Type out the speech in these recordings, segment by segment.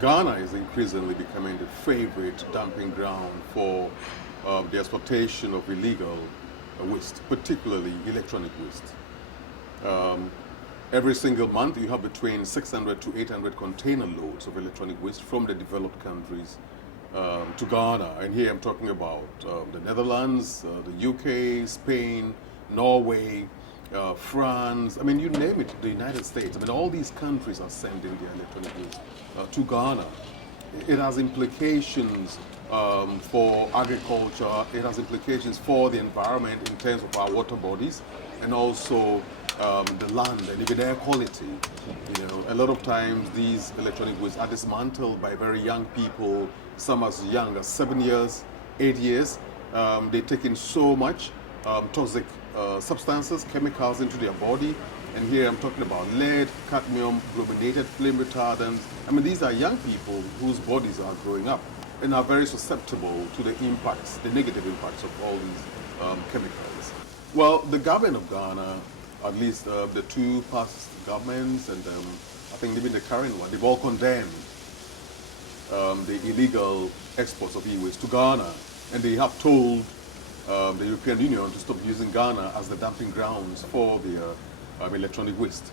Ghana is increasingly becoming the favorite dumping ground for the exportation of illegal waste, particularly electronic waste. Every single month, you have between 600 to 800 container loads of electronic waste from the developed countries to Ghana. And here I'm talking about the Netherlands, the UK, Spain, Norway, France, I mean, you name it, the United States. I mean, all these countries are sending their electronic waste to Ghana. It has implications for agriculture, it has implications for the environment in terms of our water bodies, and also the land and even air quality. You know, a lot of times these electronic waste are dismantled by very young people, some as young as 7 years, 8 years. They take in so much toxic substances, chemicals into their body. And here I'm talking about lead, cadmium, brominated flame retardants. I mean, these are young people whose bodies are growing up and are very susceptible to the impacts, the negative impacts of all these chemicals. Well, the government of Ghana, at least the two past governments, and I think even the current one, they've all condemned the illegal exports of e-waste to Ghana. And they have told the European Union to stop using Ghana as the dumping grounds for their electronic waste.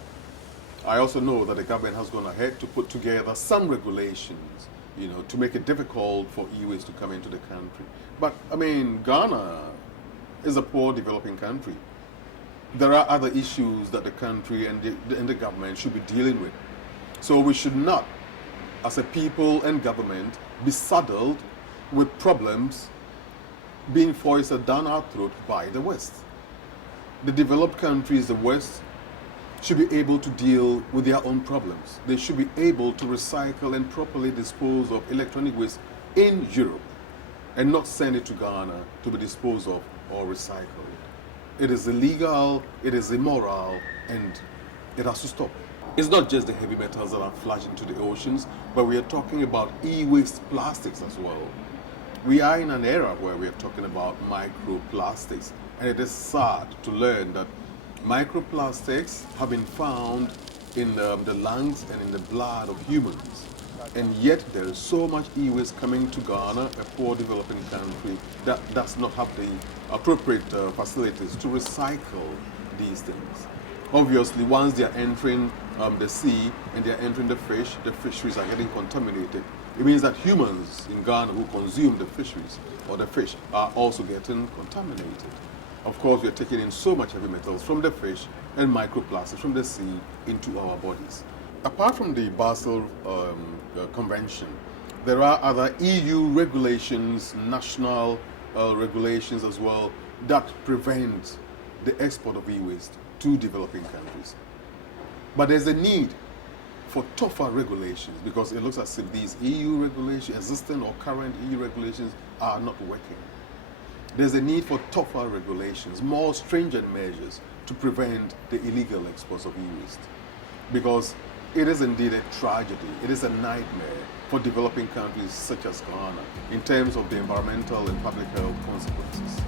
I also know that the government has gone ahead to put together some regulations, you know, to make it difficult for e-waste to come into the country. But, I mean, Ghana is a poor developing country. There are other issues that the country and the government should be dealing with. So we should not, as a people and government, be saddled with problems being foisted down our throat by the West. The developed countries, the West, should be able to deal with their own problems. They should be able to recycle and properly dispose of electronic waste in Europe and not send it to Ghana to be disposed of or recycled. It is illegal, it is immoral, and it has to stop. It's not just the heavy metals that are flushed into the oceans, but we are talking about e-waste plastics as well. We are in an era where we are talking about microplastics, and it is sad to learn that microplastics have been found in the lungs and in the blood of humans. And yet there is so much e-waste coming to Ghana, a poor developing country, that does not have the appropriate facilities to recycle these things. Obviously, once they are entering the sea and they are entering the fisheries are getting contaminated. It means that humans in Ghana who consume the fisheries or the fish are also getting contaminated. Of course, we are taking in so much heavy metals from the fish and microplastics from the sea into our bodies. Apart from the Basel Convention, there are other EU regulations, national regulations as well, that prevent the export of e-waste to developing countries. But there's a need for tougher regulations because it looks as if these EU regulations, existing or current EU regulations, are not working. There's a need for tougher regulations, more stringent measures to prevent the illegal exports of e-waste. Because it is indeed a tragedy, it is a nightmare for developing countries such as Ghana in terms of the environmental and public health consequences.